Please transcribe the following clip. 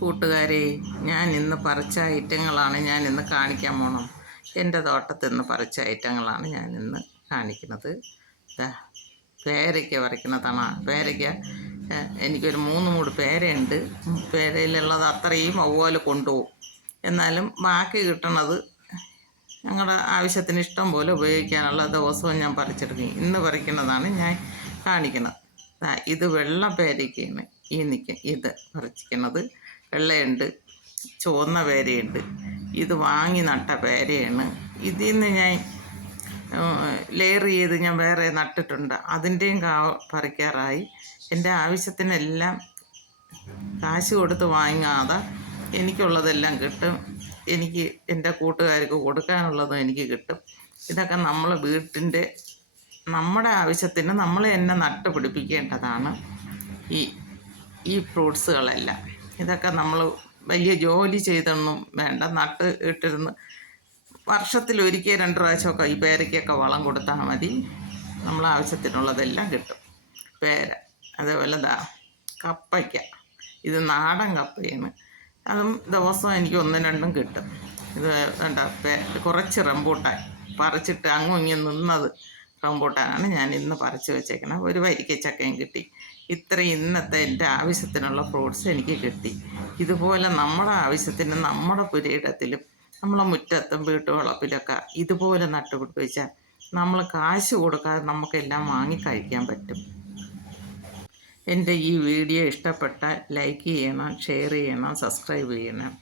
കൂട്ടുകാരെ, ഞാൻ ഇന്ന് പറിച്ച ഐറ്റങ്ങളാണ് ഞാൻ ഇന്ന് കാണിക്കാൻ പോണം. എൻ്റെ തോട്ടത്തിൽ നിന്ന് പറിച്ച ഐറ്റങ്ങളാണ് ഞാൻ ഇന്ന് കാണിക്കുന്നത്. പേരയ്ക്ക പറിക്കുന്നതാണ്. പേരയ്ക്ക എനിക്കൊരു 3 മൂട് പേരയുണ്ട്. പേരയിലുള്ളത് അത്രയും അതുപോലെ കൊണ്ടുപോകും. എന്നാലും ബാക്കി കിട്ടണത് ഞങ്ങളുടെ ആവശ്യത്തിന് ഇഷ്ടം പോലെ ഉപയോഗിക്കാനുള്ള ദിവസവും ഞാൻ പറിച്ചെടുക്കും. ഇന്ന് പറിക്കുന്നതാണ് ഞാൻ കാണിക്കുന്നത്. ഇത് വെള്ള പേരയ്ക്കയാണ് ഇത് പറിച്ചിരിക്കുന്നത്. വെള്ളയുണ്ട്, ചുവന്ന പേരയുണ്ട്. ഇത് വാങ്ങി നട്ട പേരയാണ്. ഇതിൽ നിന്ന് ഞാൻ ലെയർ ചെയ്ത് ഞാൻ വേറെ നട്ടിട്ടുണ്ട്. അതിൻ്റെയും പറിക്കാറായി. എൻ്റെ ആവശ്യത്തിനെല്ലാം കാശ് കൊടുത്ത് വാങ്ങാതെ എനിക്കുള്ളതെല്ലാം കിട്ടും. എനിക്ക് എൻ്റെ കൂട്ടുകാർക്ക് കൊടുക്കാനുള്ളതും എനിക്ക് കിട്ടും. ഇതൊക്കെ നമ്മൾ നമ്മുടെ ആവശ്യത്തിന് നമ്മൾ തന്നെ നട്ട് പിടിപ്പിക്കേണ്ടതാണ് ഈ ഫ്രൂട്ട്സുകളെല്ലാം. ഇതൊക്കെ നമ്മൾ വലിയ ജോലി ചെയ്തൊന്നും വേണ്ട. നട്ട് ഇട്ടിരുന്ന് വർഷത്തിലൊരിക്കൽ 2 പ്രാവശ്യമൊക്കെ ഈ പേരയ്ക്കൊക്കെ വളം കൊടുത്താൽ മതി. നമ്മൾ ആവശ്യത്തിനുള്ളതെല്ലാം കിട്ടും. പേര, അതേപോലെ കപ്പയ്ക്ക. ഇത് നാടൻ കപ്പയാണ്. അതും ദിവസവും എനിക്ക് 1-2 കിട്ടും. ഇത് വേണ്ട കുറച്ച് റംബൂട്ടാൻ പറിച്ചിട്ട് അങ്ങും ഇങ്ങും നിന്നത് റംബൂട്ടാനാണ് ഞാൻ ഇന്ന് പറിച്ച് വെച്ചേക്കണം. ഒരു വരിക്കച്ചക്കയും കിട്ടി. ഇത്രയും ഇന്നത്തെ എൻ്റെ ആവശ്യത്തിനുള്ള ഫ്രൂട്ട്സ് എനിക്ക് കിട്ടി. ഇതുപോലെ നമ്മുടെ ആവശ്യത്തിന് നമ്മുടെ പുരയിടത്തിലും നമ്മളെ മുറ്റത്തും വീട്ടുവളപ്പിലൊക്കെ ഇതുപോലെ നട്ടുപിടിപ്പിച്ചാൽ നമ്മൾ കാശ് കൊടുക്കാതെ നമുക്കെല്ലാം വാങ്ങിക്കഴിക്കാൻ പറ്റും. എൻ്റെ ഈ വീഡിയോ ഇഷ്ടപ്പെട്ടാൽ ലൈക്ക് ചെയ്യണം, ഷെയർ ചെയ്യണം, സബ്സ്ക്രൈബ് ചെയ്യണം.